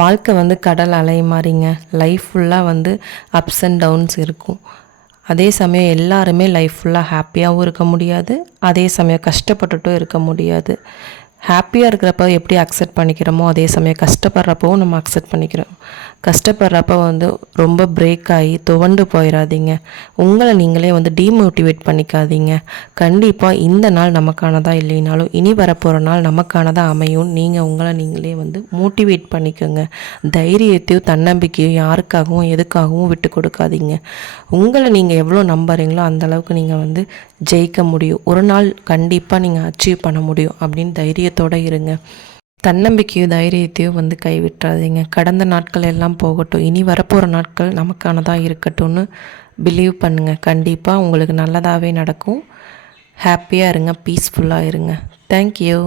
வாழ்க்கை வந்து கடல் அலை மாதிரிங்க. லைஃப் ஃபுல்லாக வந்து அப்ஸ் அண்ட் டவுன்ஸ் இருக்கும். அதே சமயம் எல்லாருமே லைஃப் ஃபுல்லாக ஹாப்பியாகவும் இருக்க முடியாது, அதே சமயம் கஷ்டப்பட்டுட்டும் இருக்க முடியாது. ஹாப்பியாக இருக்கிறப்ப எப்படி அக்செப்ட் பண்ணிக்கிறோமோ, அதே சமயம் கஷ்டப்படுறப்பவும் நம்ம அக்செப்ட் பண்ணிக்கிறோம். கஷ்டப்படுறப்ப வந்து ரொம்ப பிரேக் ஆகி துவண்டு போயிடாதீங்க. உங்களை நீங்களே வந்து டீமோட்டிவேட் பண்ணிக்காதீங்க. கண்டிப்பாக இந்த நாள் நமக்கானதாக இல்லைனாலும் இனி வரப்போகிற நாள் நமக்கானதாக அமையும். நீங்கள் உங்களை நீங்களே வந்து மோட்டிவேட் பண்ணிக்கோங்க. தைரியத்தையும் தன்னம்பிக்கையும் யாருக்காகவும் எதுக்காகவும் விட்டு கொடுக்காதீங்க. உங்களை நீங்கள் எவ்வளோ நம்புறீங்களோ அந்தளவுக்கு நீங்கள் வந்து ஜெயிக்க முடியும். ஒரு நாள் கண்டிப்பாக நீங்கள் அச்சீவ் பண்ண முடியும் அப்படின்னு தைரியத்தோடு இருங்க. தன்னம்பிக்கையும் தைரியத்தையும் வந்து கைவிட்டுறாதீங்க. கடந்த நாட்கள் எல்லாம் போகட்டும், இனி வரப்போகிற நாட்கள் நமக்கானதாக இருக்கட்டும்னு பிலீவ் பண்ணுங்கள். கண்டிப்பாக உங்களுக்கு நல்லதாகவே நடக்கும். ஹாப்பியாக இருங்க, பீஸ்ஃபுல்லாக இருங்க. தேங்க்யூ.